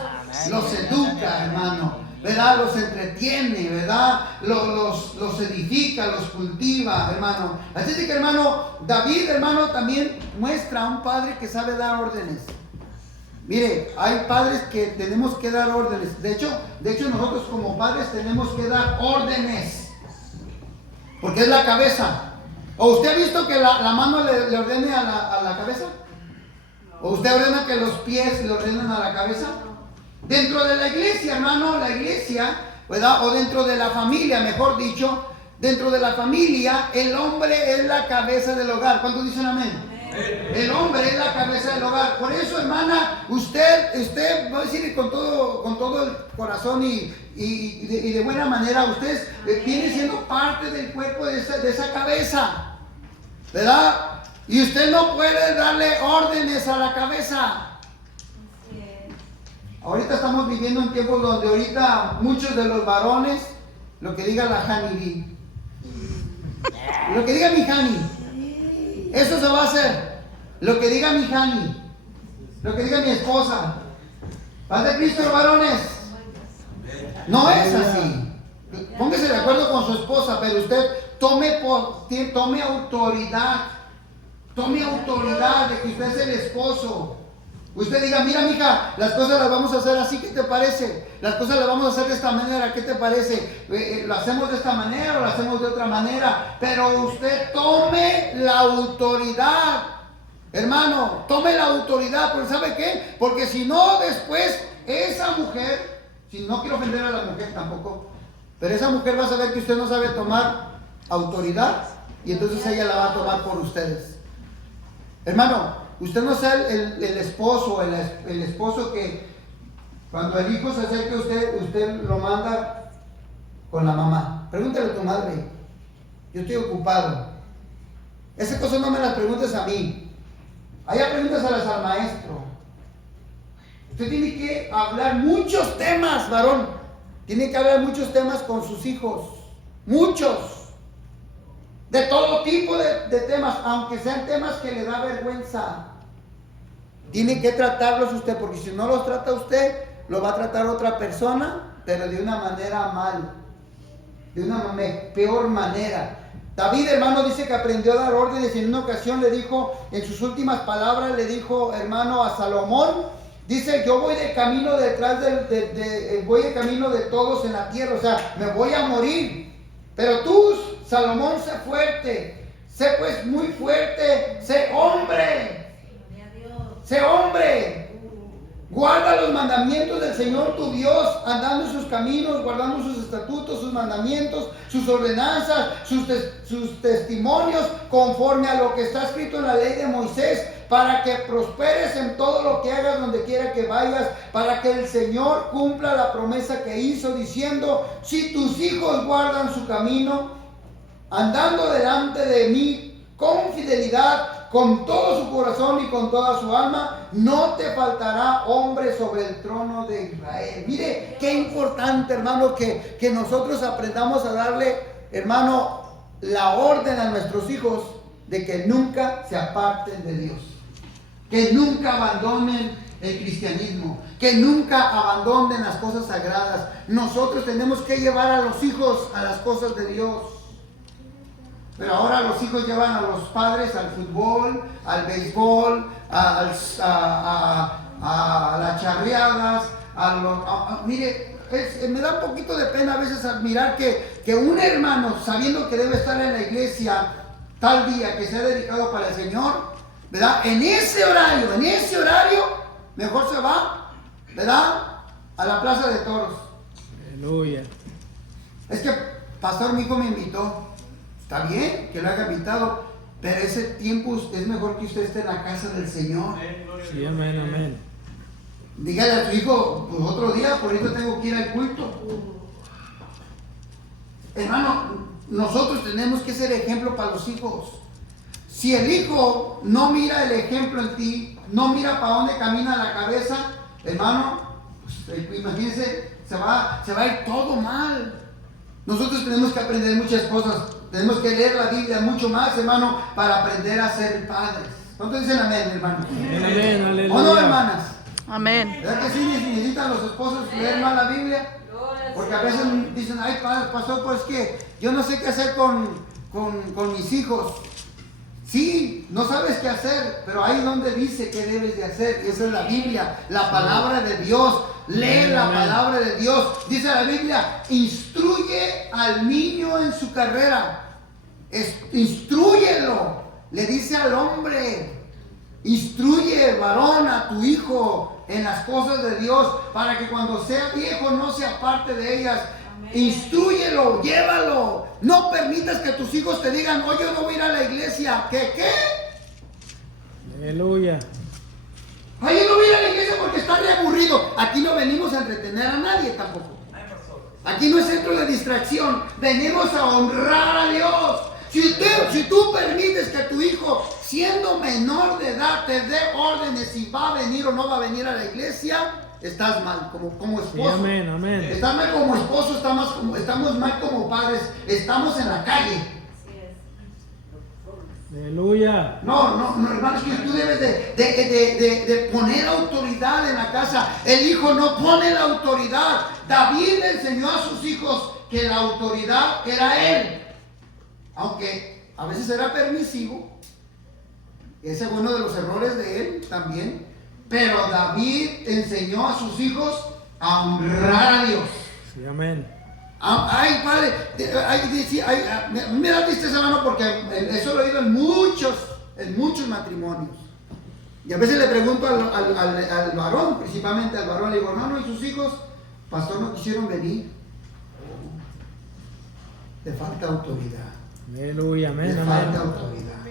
Los educa, hermano, ¿verdad? Los entretiene, ¿verdad? Los edifica, los cultiva, hermano. Así que, hermano, David, hermano, también muestra a un padre que sabe dar órdenes. Mire, hay padres que tenemos que dar órdenes. De hecho nosotros como padres tenemos que dar órdenes. Porque es la cabeza. ¿O usted ha visto que la mano le ordene a la cabeza? ¿O usted ordena que los pies le ordenen a la cabeza? Dentro de la iglesia, hermano, la iglesia, ¿verdad? O dentro de la familia, mejor dicho, dentro de la familia, el hombre es la cabeza del hogar. ¿Cuántos dicen amén? El hombre es la cabeza del hogar. Por eso, hermana, usted va a decir con todo el corazón y de buena manera, usted viene siendo parte del cuerpo de esa cabeza, ¿verdad? Y usted no puede darle órdenes a la cabeza. Ahorita estamos viviendo en tiempos donde ahorita muchos de los varones, lo que diga la Hani, lo que diga mi Hani, eso se va a hacer. Lo que diga mi Hani, lo que diga mi esposa. ¿Paz de Cristo, varones? No es así. Póngase de acuerdo con su esposa, pero usted tome autoridad. Tome autoridad de que usted es el esposo. Usted diga, mira, mija, las cosas las vamos a hacer así, ¿qué te parece? Las cosas las vamos a hacer de esta manera, ¿qué te parece? ¿Lo hacemos de esta manera o lo hacemos de otra manera? Pero usted tome la autoridad. Hermano, tome la autoridad, porque ¿sabe qué? Porque si no, después esa mujer, si no quiero ofender a la mujer tampoco, pero esa mujer va a saber que usted no sabe tomar autoridad y entonces ella la va a tomar por ustedes. Hermano, usted no sea el esposo, el esposo que cuando el hijo se acerque a usted lo manda con la mamá. Pregúntale a tu madre, yo estoy ocupado. Esas cosas no me las preguntes a mí. Allá pregúntaselas al maestro. Usted tiene que hablar muchos temas, varón. Tiene que hablar muchos temas con sus hijos. Muchos. De todo tipo de temas, aunque sean temas que le da vergüenza. Tiene que tratarlos usted, porque si no los trata usted, lo va a tratar otra persona, pero de una manera mal. De una peor manera. David, hermano, dice que aprendió a dar órdenes y en una ocasión le dijo, en sus últimas palabras, le dijo, hermano, a Salomón, dice, yo voy de camino detrás voy de camino de todos en la tierra, o sea, me voy a morir. Pero tú, Salomón, sé fuerte, sé pues muy fuerte, sé hombre, sé hombre. Guarda los mandamientos del Señor tu Dios, andando en sus caminos, guardando sus estatutos, sus mandamientos, sus ordenanzas, sus testimonios, conforme a lo que está escrito en la ley de Moisés, para que prosperes en todo lo que hagas donde quiera que vayas, para que el Señor cumpla la promesa que hizo, diciendo, si tus hijos guardan su camino, andando delante de mí con fidelidad, con todo su corazón y con toda su alma, no te faltará hombre sobre el trono de Israel. Mire, qué importante, hermano, que nosotros aprendamos a darle, hermano, la orden a nuestros hijos de que nunca se aparten de Dios. Que nunca abandonen el cristianismo. Que nunca abandonen las cosas sagradas. Nosotros tenemos que llevar a los hijos a las cosas de Dios. Pero ahora los hijos llevan a los padres al fútbol, al béisbol, a las charreadas, mire, me da un poquito de pena a veces admirar que un hermano, sabiendo que debe estar en la iglesia tal día que se ha dedicado para el Señor, ¿verdad? En ese horario, mejor se va, ¿verdad? A la plaza de toros. Aleluya. Es que, pastor, mi hijo me invitó. Está bien que lo haya invitado, pero ese tiempo es mejor que usted esté en la casa del Señor. Sí, amén, amén. Dígale a tu hijo, pues otro día, por eso tengo que ir al culto. Hermano, nosotros tenemos que ser ejemplo para los hijos. Si el hijo no mira el ejemplo en ti, no mira para dónde camina la cabeza, hermano, pues, imagínense, se va a ir todo mal. Nosotros tenemos que aprender muchas cosas. Tenemos que leer la Biblia mucho más, hermano, para aprender a ser padres. ¿Cuántos dicen amén, hermano? Amén, aleluya. ¿O no, hermanas? Amén. ¿Verdad que sí necesitan los esposos leer más la Biblia? Porque a veces dicen, ay, pastor, pues que yo no sé qué hacer con mis hijos. Sí, no sabes qué hacer, pero ahí donde dice qué debes de hacer. Esa es la Biblia, la palabra de Dios. Lee la palabra de Dios. Dice la Biblia, instruye al niño en su carrera. Instrúyelo. Le dice al hombre, instruye, varón, a tu hijo en las cosas de Dios, para que cuando sea viejo no se aparte de ellas. Instrúyelo, llévalo. No permitas que tus hijos te digan, oye, yo no voy a ir a la iglesia. ¿Qué? Aleluya. Ay, yo no voy a ir a la iglesia porque está re aburrido. Aquí no venimos a entretener a nadie tampoco. Aquí no es centro de distracción. Venimos a honrar a Dios. Si tú permites que tu hijo, siendo menor de edad, te dé órdenes si va a venir o no va a venir a la iglesia, estás mal como esposo. Sí, amén, amén. Estás mal como esposo, estamos mal como padres, estamos en la calle. Aleluya. No, hermanos, que tú debes de poner autoridad en la casa. El hijo no pone la autoridad. David le enseñó a sus hijos que la autoridad era él. Aunque a veces era permisivo. Ese es uno de los errores de él también. Pero David enseñó a sus hijos a honrar a Dios. Sí, amén. Ay, padre, me da tristeza, hermano, porque eso lo he oído en muchos matrimonios. Y a veces le pregunto al varón, principalmente al varón, le digo, hermano, ¿y sus hijos? Pastor, no quisieron venir. Le falta autoridad. Aleluya, amén, Le amén. falta autoridad.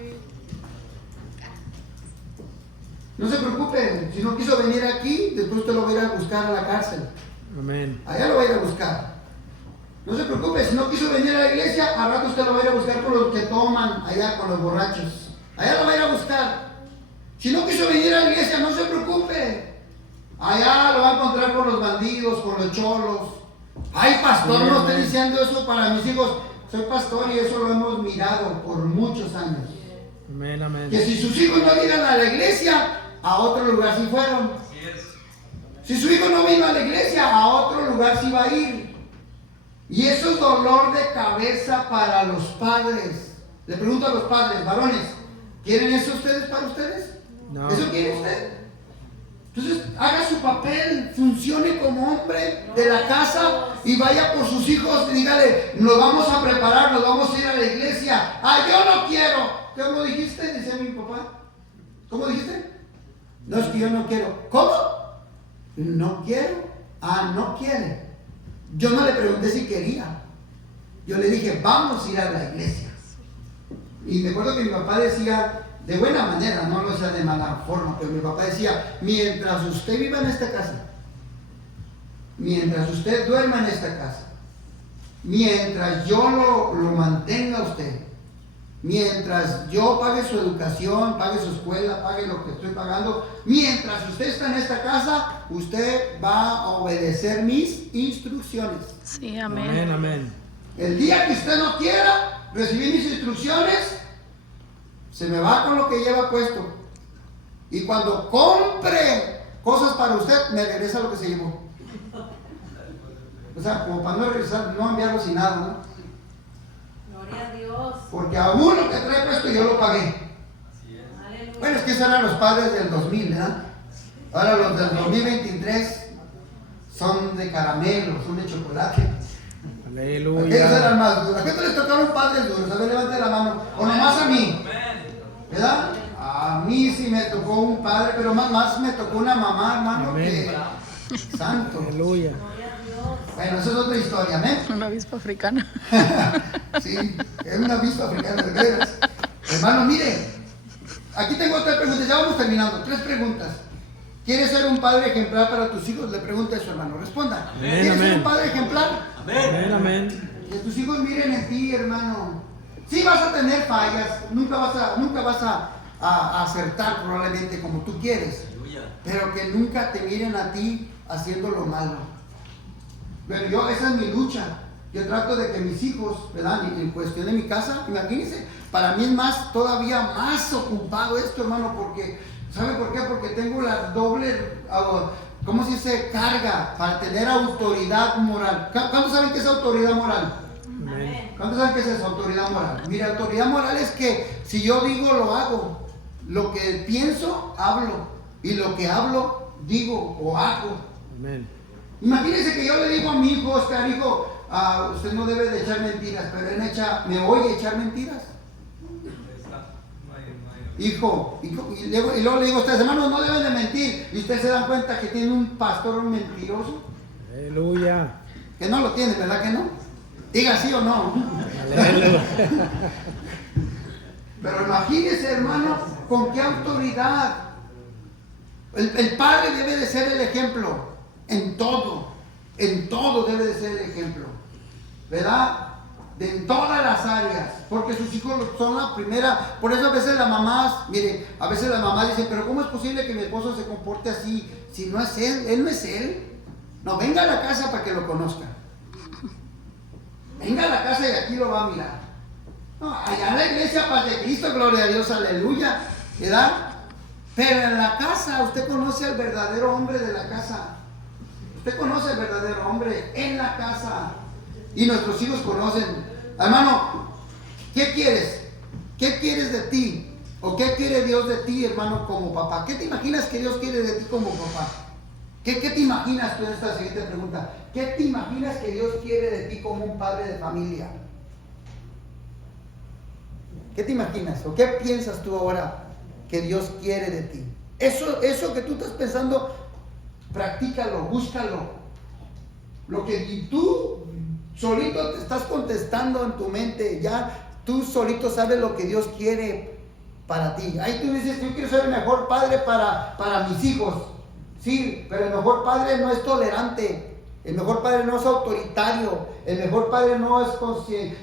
No se preocupen, si no quiso venir aquí, después usted lo va a ir a buscar a la cárcel. Amén. Allá lo va a ir a buscar. No se preocupe, si no quiso venir a la iglesia, al rato usted lo va a ir a buscar con los que toman, allá con los borrachos. Allá lo va a ir a buscar. Si no quiso venir a la iglesia, no se preocupe. Allá lo va a encontrar con los bandidos, con los cholos. Ay, pastor, no estoy diciendo eso para mis hijos. Soy pastor y eso lo hemos mirado por muchos años. Amén, amén. Que si sus hijos no llegan a la iglesia, a otro lugar sí fueron. Si su hijo no vino a la iglesia, a otro lugar sí va a ir. Y eso es dolor de cabeza para los padres. Le pregunto a los padres, varones, ¿quieren eso ustedes para ustedes? No. ¿Eso quiere usted? Entonces, haga su papel, funcione como hombre de la casa y vaya por sus hijos y dígale, nos vamos a preparar, nos vamos a ir a la iglesia. Ah, yo no quiero. ¿Cómo dijiste? Dice mi papá. ¿Cómo dijiste? No, es que yo no quiero. ¿Cómo? No quiero. Ah, no quiere. Yo no le pregunté si quería. Yo le dije, vamos a ir a la iglesia. Y me acuerdo que mi papá decía, de buena manera, no lo sea de mala forma, pero mi papá decía, mientras usted viva en esta casa, mientras usted duerma en esta casa, mientras yo lo mantenga a usted, mientras yo pague su educación, pague su escuela, pague lo que estoy pagando, mientras usted está en esta casa, usted va a obedecer mis instrucciones. Sí, amén. Amén, amén. El día que usted no quiera recibir mis instrucciones, se me va con lo que lleva puesto. Y cuando compre cosas para usted, me regresa lo que se llevó. O sea, como para no regresar, no enviarlo sin nada, ¿no? Gloria a Dios. Porque aún lo que trae puesto yo lo pagué. Aleluya. Bueno, es que esos eran los padres del 2000, ¿verdad? Ahora los del 2023 son de caramelo, son de chocolate. Aquellos eran Aleluya. más duros. ¿A qué te les tocaron padres duros? A ver, levante la mano. O nomás a mí. ¿Verdad? A mí sí me tocó un padre, pero más me tocó una mamá, hermano, Amén. que santo. Aleluya. Gloria a Dios. Bueno, esa es otra historia, ¿amén? Una avispa africana. Sí, es una avispa africana, de veras. Hermano, mire, aquí tengo 3 preguntas, ya vamos terminando. 3 preguntas. ¿Quieres ser un padre ejemplar para tus hijos? Le pregunta eso, hermano. Responda. Amén, ¿Quieres ser amén. un padre ejemplar? Amén, amén. Que tus hijos miren en ti, hermano. Sí vas a tener fallas, nunca vas a acertar probablemente como tú quieres, pero que nunca te miren a ti haciendo lo malo. Bueno, esa es mi lucha. Yo trato de que mis hijos, ¿verdad? En cuestión de mi casa, imagínense, para mí es todavía más ocupado esto, hermano, porque, ¿sabe por qué? Porque tengo la doble, ¿cómo se dice? Carga para tener autoridad moral. ¿Cuántos saben qué es autoridad moral? Amén. Amén. ¿Cuántos saben qué es eso? Autoridad moral. Mira, autoridad moral es que si yo digo, lo hago. Lo que pienso, hablo. Y lo que hablo, digo o hago. Amén. Imagínense que yo le digo a mi hijo, Oscar, hijo, usted no debe de echar mentiras, pero él me voy a echar mentiras. Hijo, y luego le digo a ustedes, hermanos, no deben de mentir. Y ustedes se dan cuenta que tiene un pastor mentiroso. Aleluya. Que no lo tiene, ¿verdad que no? Diga sí o no. Aleluya. Pero imagínense, hermano, con qué autoridad. El padre debe de ser el ejemplo. En todo debe de ser el ejemplo. ¿Verdad? En todas las áreas, porque sus hijos son la primera. Por eso a veces las mamás, mire, a veces las mamás dicen, pero ¿cómo es posible que mi esposo se comporte así? Si no es él no es él. No, venga a la casa para que lo conozcan. Venga a la casa y aquí lo va a mirar. No, allá en la iglesia, paz de Cristo, gloria a Dios, aleluya, ¿verdad? Pero en la casa usted conoce al verdadero hombre de la casa. Usted conoce al verdadero hombre en la casa. Y nuestros hijos conocen. Hermano, ¿qué quieres? ¿Qué quieres de ti? ¿O qué quiere Dios de ti, hermano, como papá? ¿Qué te imaginas que Dios quiere de ti como papá? ¿Qué te imaginas tú en esta siguiente pregunta? ¿Qué te imaginas que Dios quiere de ti como un padre de familia? ¿Qué te imaginas? ¿O qué piensas tú ahora que Dios quiere de ti? Eso que tú estás pensando, practícalo, búscalo. Lo que tú solito te estás contestando en tu mente, ya tú solito sabes lo que Dios quiere para ti. Ahí tú dices, yo quiero ser el mejor padre para mis hijos. Sí, pero el mejor padre no es tolerante. El mejor padre no es autoritario. El mejor padre no es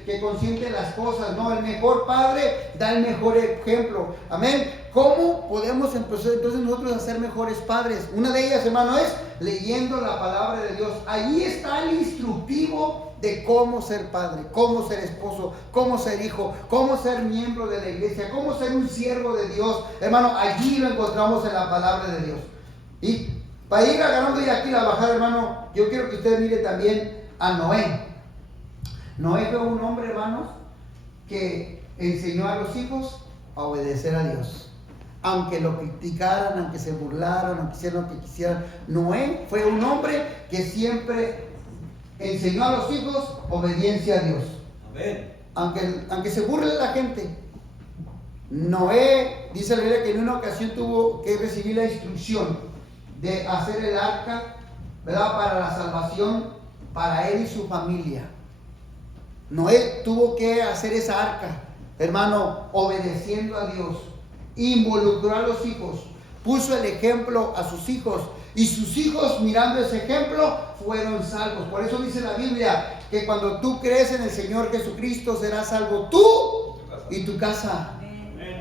que consiente las cosas. No, el mejor padre da el mejor ejemplo. Amén. ¿Cómo podemos empezar entonces nosotros a ser mejores padres? Una de ellas, hermano, es leyendo la palabra de Dios. Allí está el instructivo de cómo ser padre, cómo ser esposo, cómo ser hijo, cómo ser miembro de la iglesia, cómo ser un siervo de Dios. Hermano, allí lo encontramos en la palabra de Dios. Y para ir agarrando ya aquí la bajada, hermano, yo quiero que usted mire también a Noé. Noé fue un hombre, hermanos, que enseñó a los hijos a obedecer a Dios. Aunque lo criticaran, aunque se burlaran, aunque hicieran lo que quisieran, Noé fue un hombre que siempre enseñó a los hijos obediencia a Dios. Amén. Aunque se burle la gente. Noé, dice la Biblia, que en una ocasión tuvo que recibir la instrucción de hacer el arca, ¿verdad? Para la salvación, para él y su familia. Noé tuvo que hacer esa arca, hermano, obedeciendo a Dios. Involucró a los hijos, puso el ejemplo a sus hijos, y sus hijos, mirando ese ejemplo, fueron salvos. Por eso dice la Biblia que cuando tú crees en el Señor Jesucristo, serás salvo tú y tu casa.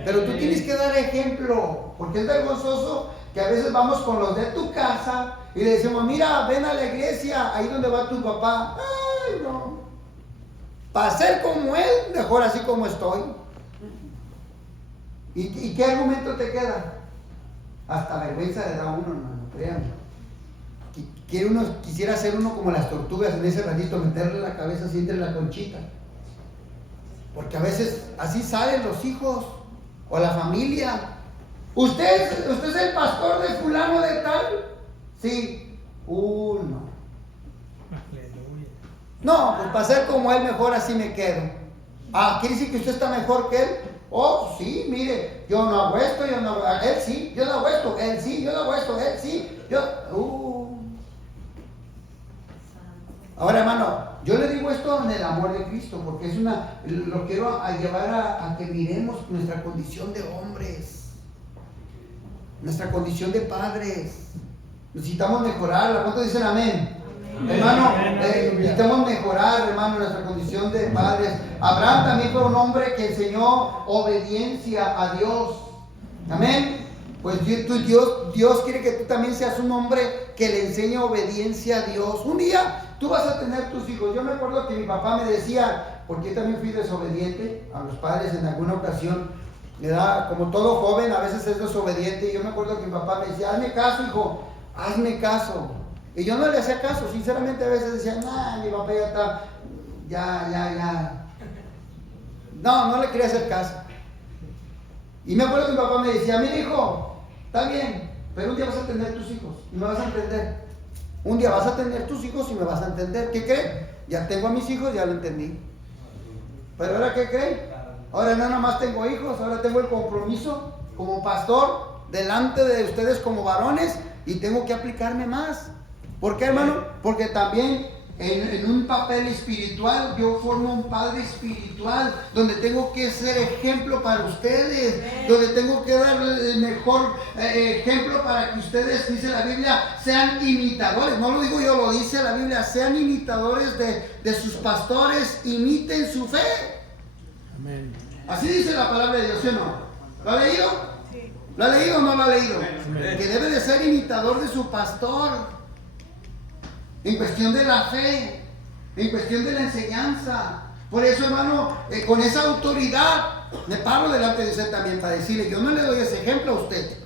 Pero tú tienes que dar ejemplo, porque es vergonzoso que a veces vamos con los de tu casa y le decimos, mira, ven a la iglesia, ahí donde va tu papá. Ay, no. Para ser como él, mejor así como estoy. ¿Y qué argumento te queda? Hasta vergüenza le da a uno, hermano, créanme. Quisiera ser uno como las tortugas en ese ratito, meterle la cabeza así entre la conchita. Porque a veces así salen los hijos o la familia. ¿Usted es el pastor de fulano de tal? Sí. No. Aleluya. No, pues para ser como él, mejor así me quedo. ¿Quiere decir que usted está mejor que él? Oh, sí, mire, yo no hago esto, él sí, yo no hago esto, él sí, yo no hago esto, él sí, Ahora, hermano, yo le digo esto en el amor de Cristo, porque lo quiero llevar a que miremos nuestra condición de hombres, nuestra condición de padres. Necesitamos mejorarla. ¿Cuántos dicen amén? Hermano, necesitamos mejorar, hermano, nuestra condición de padres. Abraham también fue un hombre que enseñó obediencia a Dios. Amén. Pues Dios quiere que tú también seas un hombre que le enseñe obediencia a Dios. Un día tú vas a tener tus hijos. Yo me acuerdo que mi papá me decía, porque yo también fui desobediente a los padres en alguna ocasión, ¿verdad? Como todo joven a veces es desobediente. Y yo me acuerdo que mi papá me decía, hazme caso, hijo, hazme caso. Y yo no le hacía caso, sinceramente a veces decía, mi papá ya está ya. No le quería hacer caso. Y me acuerdo que mi papá me decía, mi hijo, está bien, pero un día vas a tener tus hijos y me vas a entender. Un día vas a tener tus hijos y me vas a entender. ¿Qué cree? Ya tengo a mis hijos, ya lo entendí. Pero ahora, ¿qué cree? Ahora no nomás tengo hijos, ahora tengo el compromiso como pastor delante de ustedes como varones y tengo que aplicarme más. ¿Por qué, hermano? Porque también en un papel espiritual yo formo un padre espiritual donde tengo que ser ejemplo para ustedes, donde tengo que dar el mejor ejemplo para que ustedes, dice la Biblia, sean imitadores. No lo digo yo, lo dice la Biblia, sean imitadores de sus pastores, imiten su fe. Amén. Así dice la palabra de Dios, ¿sí o no? ¿Lo ha leído? Sí. ¿Lo ha leído o no lo ha leído? Amén. Que debe de ser imitador de su pastor. En cuestión de la fe, en cuestión de la enseñanza. Por eso, hermano, con esa autoridad me paro delante de usted también para decirle, yo no le doy ese ejemplo a usted.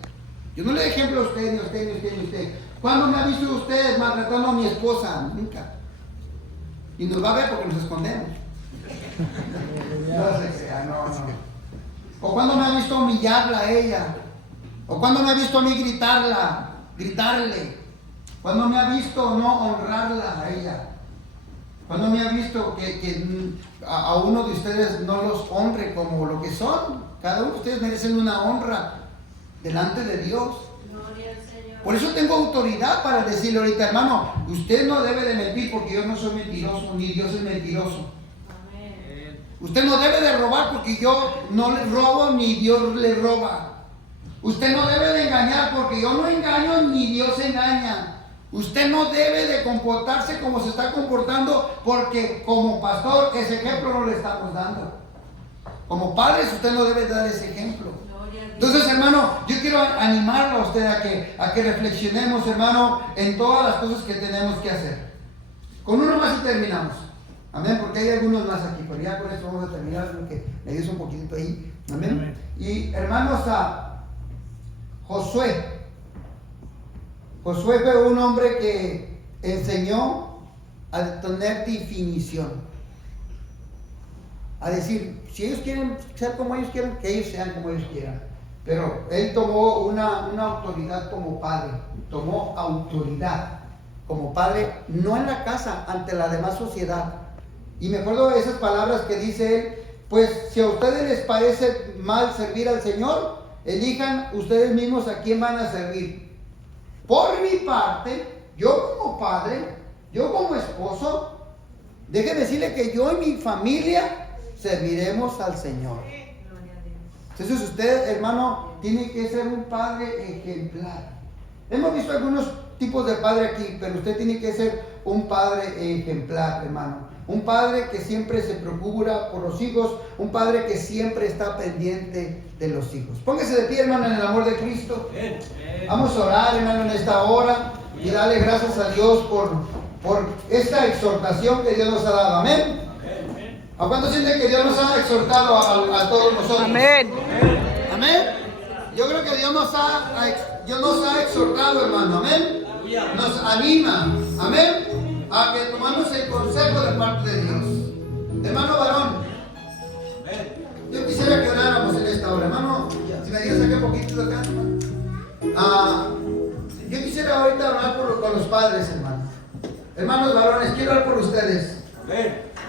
Yo no le doy ejemplo a usted, ni a usted, ni a usted, ni a usted. ¿Cuándo me ha visto usted maltratando a mi esposa? Nunca. Y nos va a ver porque nos escondemos. No se crea, no. O cuando me ha visto humillarla a ella. O cuando me ha visto a mí gritarle. Cuando me ha visto no honrarla a ella. Cuando me ha visto que a uno de ustedes no los honre como lo que son. Cada uno de ustedes merecen una honra delante de Dios. Gloria al Señor. Por eso tengo autoridad para decirle ahorita, hermano, usted no debe de mentir porque yo no soy mentiroso, ni Dios es mentiroso. Amén. Usted no debe de robar porque yo no le robo ni Dios le roba. Usted no debe de engañar porque yo no engaño ni Dios engaña. Usted no debe de comportarse como se está comportando porque como pastor ese ejemplo no le estamos dando. Como padres usted no debe dar ese ejemplo. Entonces, hermano, yo quiero animarlo a usted a que reflexionemos, hermano, en todas las cosas que tenemos que hacer. Con uno más y terminamos. Amén, porque hay algunos más aquí, pero ya con esto vamos a terminar, porque me dio un poquitito ahí. Amén. Amén. Y hermanos, a Josué. Josué fue un hombre que enseñó a tener definición. A decir, si ellos quieren ser como ellos quieran, que ellos sean como ellos quieran. Pero él tomó una autoridad como padre. Tomó autoridad como padre, no en la casa, ante la demás sociedad. Y me acuerdo de esas palabras que dice él, pues si a ustedes les parece mal servir al Señor, elijan ustedes mismos a quién van a servir. Por mi parte, yo como padre, yo como esposo, déjeme decirle que yo y mi familia serviremos al Señor. Entonces usted, hermano, tiene que ser un padre ejemplar. Hemos visto algunos tipos de padre aquí, pero usted tiene que ser un padre ejemplar, hermano. Un padre que siempre se preocupa por los hijos, un padre que siempre está pendiente de los hijos. Póngase de pie, hermano, en el amor de Cristo. Vamos a orar, hermano, en esta hora y darle gracias a Dios por esta exhortación que Dios nos ha dado. Amén. ¿A cuánto sienten que Dios nos ha exhortado a todos nosotros? Amén. Amén. Yo creo que Dios nos ha exhortado, hermano. Amén. Nos anima. Amén. A que tomamos el consejo de parte de Dios. Hermano varón, yo quisiera que oráramos en esta hora. Hermano, si me digas acá un poquito de acá. Yo quisiera ahorita hablar con los padres, hermano. Hermanos varones, quiero hablar por ustedes.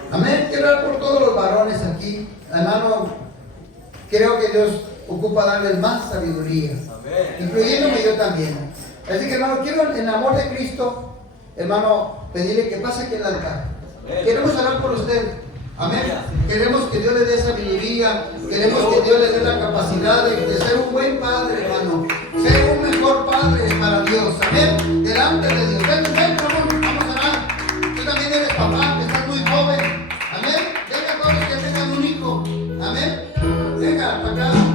Amén. Quiero hablar por todos los varones aquí. Hermano, creo que Dios ocupa darles más sabiduría, incluyéndome yo también. Así que, hermano, quiero en el amor de Cristo, hermano, pedirle que pase aquí al altar. Queremos hablar por usted. Amén. Queremos que Dios le dé sabiduría. Queremos que Dios le dé la capacidad de ser un buen padre, hermano. Ser un mejor padre para Dios. Amén. Delante de Dios. Ven, Ramón, vamos a orar. Tú también eres papá, que estás muy joven. Amén. Venga todos que tengan un hijo. Amén. Venga, para acá.